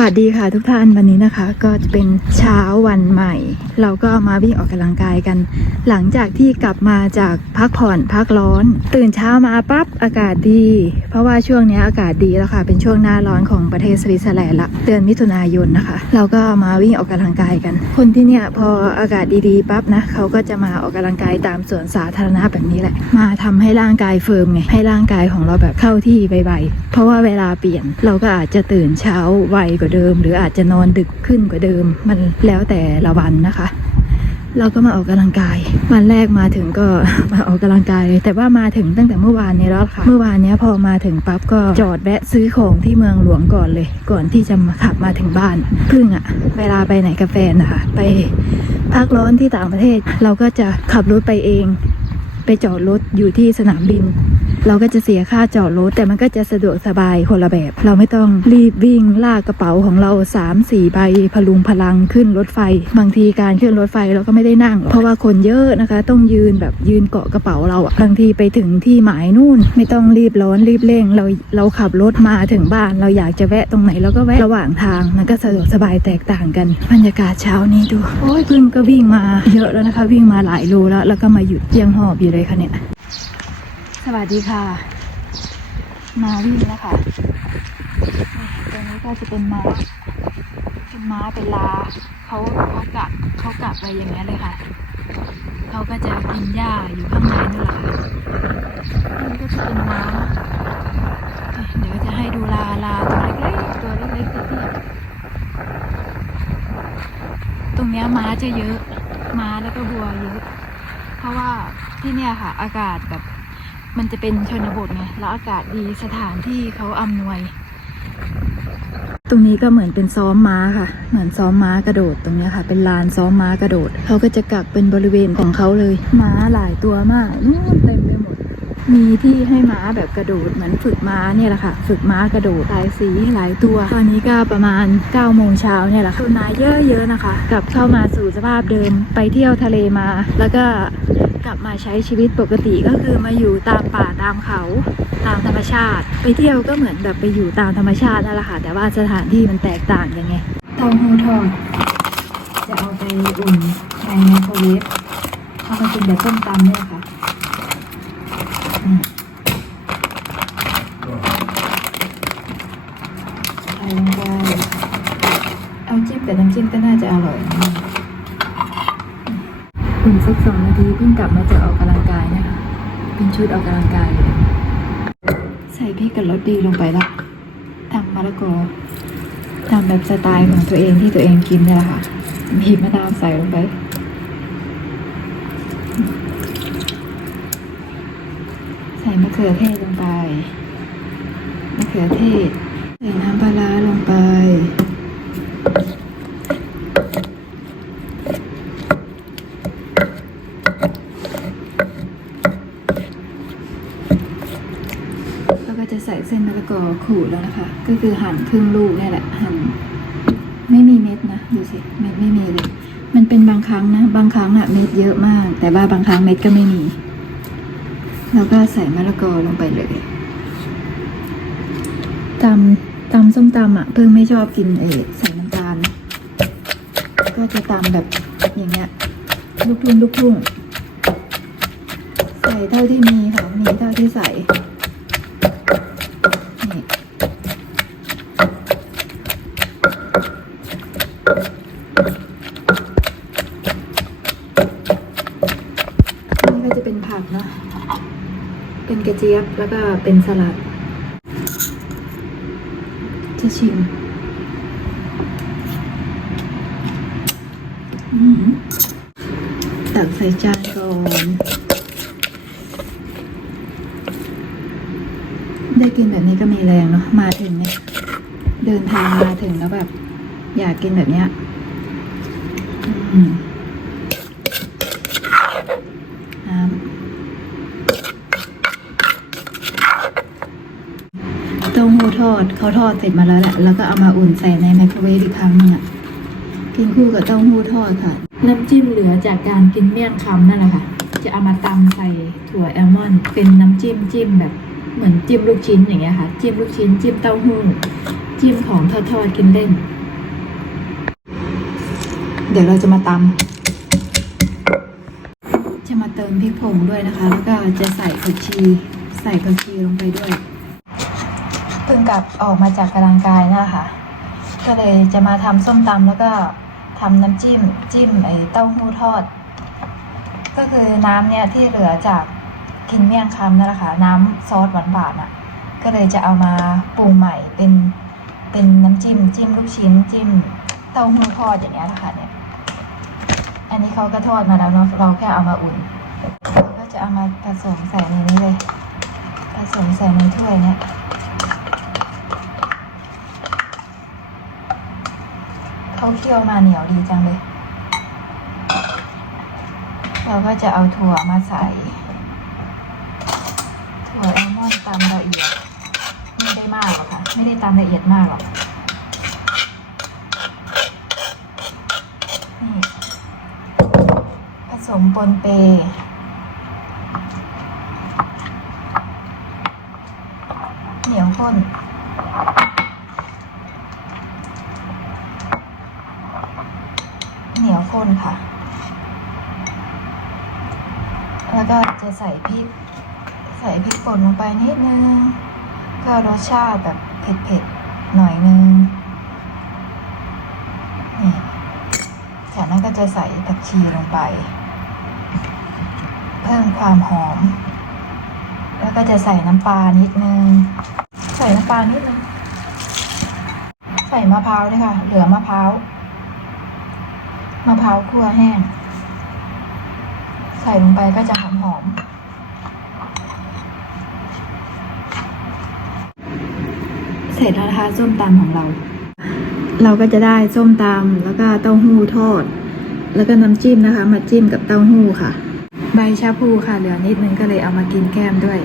วัสดีค่ะทุกท่านวันนี้นะคะ ก็จะเป็นเช้าวันใหม่ เราก็มาวิ่งออกกำลังกายกัน หลังจากที่กลับมาจากพักผ่อนพักร้อน ตื่นเช้ามาปั๊บอากาศดี เพราะว่าช่วงนี้อากาศดีแล้วค่ะ เป็นช่วงหน้าร้อนของประเทศสวิตเซอร์แลนด์ละเดือนมิถุนายนนะคะ เราก็มาวิ่งออกกำลังกายกัน คนที่เนี่ยพออากาศดีๆปั๊บนะเขาก็จะมาออกกำลังกายตามสวนสาธารณะแบบนี้แหละ มาทำให้ร่างกายเฟิร์มไงให้ร่างกายของเราแบบเข้าที่ไวๆเพราะว่าเวลาเปลี่ยนเราก็อาจจะตื่นเช้าไวกว่าเดิม หรืออาจจะนอนดึกขึ้นกว่าเดิม มันแล้วแต่ละวันนะคะ เราก็มาออกกำลังกาย วันแรกมาถึงก็มาออกกำลังกาย แต่ว่ามาถึงตั้งแต่เมื่อวานนี้แล้วค่ะ เมื่อวานนี้พอมาถึงปั๊บก็จอดแวะซื้อของที่เมืองหลวงก่อนเลย ก่อนที่จะมาขับมาถึงบ้านพึ่งอะเวลาไปไหนกับแฟนะคะ ไปพักร้อนที่ต่างประเทศ เราก็จะขับรถไปเอง ไปจอดรถอยู่ที่สนามบิน เราก็จะเสียค่าจอดรถแต่มันก็จะสะดวกสบายคนละแบบ เราไม่ต้องรีบวิ่งลากกระเป๋าของเรา3ามสี่ใบพลุงพลังขึ้นรถไฟ บางทีการขึ้นรถไฟเราก็ไม่ได้นั่ง เพราะว่าคนเยอะนะคะ ต้องยืนแบบยืนเกาะกระเป๋าเราบางทีไปถึงที่หมายนู่น ไม่ต้องรีบร้อนรีบเร่ง เราเราขับรถมาถึงบ้าน เราอยากจะแวะตรงไหนเราก็แวะระหว่างทางมันก็สะดวกสบายแตกต่างกันบรรยากาศเช้านี้ดูโอ้ยเพิ่งก็วิ่งมาเยอะแล้วนะคะ วิ่งมาหลายโลแล้วแล้วก็มาหยุดยังหอบอยู่เลยค่ะเนี่ย สวัสดีค่ะ มาวิ่งแล้วค่ะตรงนี้ก็จะเป็นม้า เป็นม้าเป็นลาเขาเขากักเขากักไว้อย่างนี้ยเลยค่ะ เขาก็จะกินหญ้าอยู่ข้างในนี่แหละค่ะนี่ก็จะเป็นม้า เดี๋ยวจะให้ดูลาลาตัวเล็กๆตัวเล็กๆเตี้ยๆตรงเนี้ยม้าจะเยอะ ม้าแล้วก็วัวเยอะ เพราะว่าที่เนี่ยค่ะ อากาศแบบ มันจะเป็นชนบทไงแล้วอากาศดีสถานที่เขาอำนวย ตรงนี้ก็เหมือนเป็นซ้อมม้าค่ะ เหมือนซ้อมม้ากระโดดตรงนี้ค่ะ เป็นลานซ้อมม้ากระโดด เขาก็จะกักเป็นบริเวณของเขาเลย ม้าหลายตัวมากนู่นเต็มไปหมด มีที่ให้ม้าแบบกระโดดเหมือนฝึกม้าเนี่ยแหละค่ะ ฝึกม้ากระโดดหลายสีหลายตัว ตอนนี้ก็ประมาณ9โมงเช้าเนี่ยแหละค่ะคนมาเยอะๆนะคะ กลับเข้ามาสู่สภาพเดิมไปเที่ยวทะเลมา แล้วก็กลับมาใช้ชีวิตปกติก็คือมาอยู่ตามป่าตามเขาตามธรรมชาติ ไปเที่ยวก็เหมือนแบบไปอยู่ตามธรรมชาตินั่นแหละค่ะ แต่ว่าสถานที่มันแตกต่างกันไงเต้าหู้ทอดจะเอาไปอุ่นในไมโครเวฟเอามากินแบบส้มตำเนี่ยค่ะ ใส่ลงไปเอาจิ้มแต่น้ำจิ้มก็น่าจะอร่อยนะอุ่นสักสองนาทีเพิ่งกลับมาจากออกกำลังกายนะคะ เป็นชุดออกกำลังกายเลยใส่พริกกับรสดีลงไปละทำมะละกอทำแบบสไตล์ของตัวเองที่ตัวเองกินเนี่ยแหละค่ะบีบมะนาวใส่ลงไป ใส่มะเขือเทศลงไป มะเขือเทศ ใส่น้ำปลาร้าลงไป แล้วก็จะใส่เส้นมะละกอขูดแล้วนะคะ ก็คือหั่นครึ่งลูกนี่แหละ หั่น ไม่มีเม็ดนะ ดูสิ เม็ดไม่มีเลย มันเป็นบางครั้งนะ บางครั้งอะเม็ดเยอะมาก แต่ว่าบางครั้งเม็ดก็ไม่มี แล้วก็ใส่มะละกอลงไปเลยตำตำส้มตำอะ เพิ่งไม่ชอบกินเอใส่น้ำตาล ก็จะตำแบบอย่างเงี้ยลูกทุ่งลูกทุ่งใส่เท่าที่มีค่ะ มีเท่าที่ใส่ นี่นี่ก็จะเป็นผักเนาะ เป็นกระเจี๊ยบแล้วก็เป็นสลัด จะชิมตักใส่จานก่อน ได้กินแบบนี้ก็มีแรงเนาะมาถึงเนี่ยเดินทางมาถึงแล้วแบบ อยากกินแบบเนี้ย อืมน้ำ เต้าหู้ ทอดเขาทอดเสร็จมาแล้วแหละ แล้วก็เอามาอุ่นใส่ในไมโครเวฟอีกครั้งหนึงอะกินคู่กับเต้าหู้ทอดค่ะ น้ำจิ้มเหลือจากการกินเมี่ยงคำนั่นแหละค่ะ จะเอามาตำใส่ถั่วแอลมอนด์เป็นน้ำจิ้มจิ้มแบบเหมือนจิ้มลูกชิ้นอย่างเงี้ยค่ะ จิ้มลูกชิ้น จิ้มเต้าหู้ จิ้มของทอดๆกินเล่น เดี๋ยวเราจะมาตำจะมาเติมพริกผงด้วยนะคะ แล้วก็จะใส่ผักชี ใส่ผักชีลงไปด้วย เพิ่งกลับออกมาจากกำลังกายนะคะก็เลยจะมาทำส้มตำแล้วก็ทำน้ำจิ้มจิ้มไอ้เต้าหู้ทอด ก็คือน้ำเนี่ยที่เหลือจากกินเมี่ยงคำนั่นแหละค่ะน้ำซอสหวานหวานอะ ก็เลยจะเอามาปรุงใหม่เป็นเป็นน้ำจิ้มจิ้มลูกชิ้นจิ้มเต้าหู้ทอดอย่างเงี้ยนะคะเนี่ย อันนี้เขาก็ทอดมาแล้วเนาะเราแค่เอามาอุ่นก็จะเอามาผสมใส่ในนี้เลยผสมใส่ในถ้วยเนี่ย เที่ยวมาเหนียวดีจังเลย เราก็จะเอาถั่วมาใส่ ถั่วแอลมอนด์ตำละเอียด ไม่ได้มากหรอกค่ะ ไม่ได้ตำละเอียดมากหรอกนี่ผสมปนเปเหนียวข้น เหนียวข้นค่ะ แล้วก็จะใส่พริก ใส่พริกป่นลงไปนิดนึงก็รสชาติแบบเผ็ดๆหน่อยนึงนี่จากนั้นก็จะใส่ผักชีลงไป เพิ่มความหอม แล้วก็จะใส่น้ำปลานิดนึง ใส่น้ำปลานิดนึง ใส่มะพร้าวด้วยค่ะ เหลือมะพร้าว มะพร้าวคั่วแห้ง ใส่ลงไปก็จะหอมหอม เสร็จแล้วนะคะส้มตำของเรา เราก็จะได้ส้มตำแล้วก็เต้าหู้ทอด แล้วก็น้ำจิ้มนะคะ มาจิ้มกับเต้าหู้ค่ะ ใบชาพูค่ะเหลือนิดนึงก็เลยเอามากินแก้มด้วย